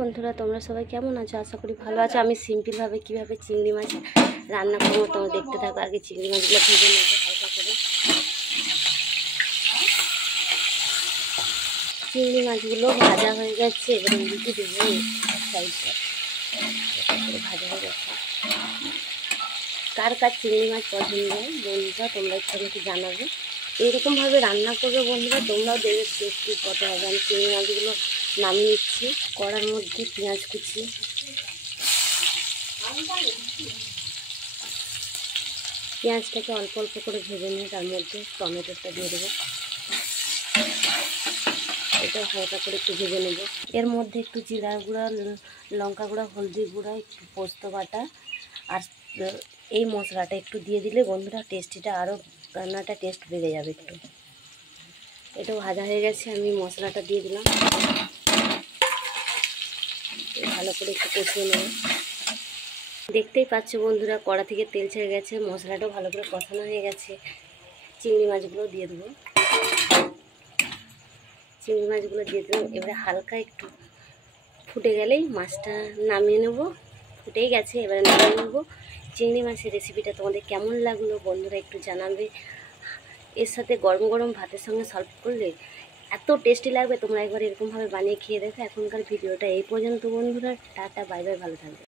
বন্ধুরা তোমরা সবাই কেমন আছো? আশা করি ভালো আছো। আমি সিম্পলভাবে কীভাবে চিংড়ি মাছ রান্না করবো তোমরা দেখতে থাকো। আগে চিংড়ি মাছগুলো ভেজে নেবো হালকা করে। চিংড়ি মাছগুলো ভাজা হয়ে গেছে, এবার উল্টে দেবো সাইডটা ভাজা হয়ে গেছে। কার কার চিংড়ি মাছ পছন্দ বন্ধুরা তোমরা একটু আমাকে জানাবে। এরকমভাবে রান্না করবে বন্ধুরা, তোমরাও দেখবে টেস্টি কত হবে। আমি চিংড়ি মাছগুলো নামিয়ে নিচ্ছি কড়ার মধ্যে। পেঁয়াজ কুচি, পেঁয়াজটাকে অল্প অল্প করে ভেজে নিয়ে তার মধ্যে টমেটোটা দিয়ে দেবো। এটা হালকা করে একটু ভেজে নেব। এর মধ্যে একটু জিরা গুঁড়া, লঙ্কা গুঁড়া, হলদি গুঁড়া, একটু পোস্ত বাটা আর এই মশলাটা একটু দিয়ে দিলে বন্ধুরা টেস্টিটা আরও রান্নাটা টেস্ট বেড়ে যাবে একটু। এটাও ভাজা হয়ে গেছে, আমি মশলাটা দিয়ে দিলাম। ভালো করে একটু কষিয়ে নেব। দেখতেই পাচ্ছ বন্ধুরা কড়া থেকে তেল ছেড়ে গেছে, মশলাটাও ভালো করে কষানো হয়ে গেছে। চিংড়ি মাছগুলো দিয়ে দেবো। চিংড়ি মাছগুলো দিয়ে দেবো। এবারে হালকা একটু ফুটে গেলেই মাছটা নামিয়ে নেব। ফুটেই গেছে, এবারে নামিয়ে নেব। চিংড়ি মাছের রেসিপিটা তোমাদের কেমন লাগলো বন্ধুরা একটু জানাবে। এর সাথে গরম গরম ভাতের সঙ্গে সার্ভ করলে এত টেস্টি লাগবে, তোমরা একবার এরকমভাবে বানিয়ে খেয়ে দেখো। এখনকার ভিডিওটা এই পর্যন্ত বন্ধুরা, টাটা বাই বাই, ভালো থাকবে।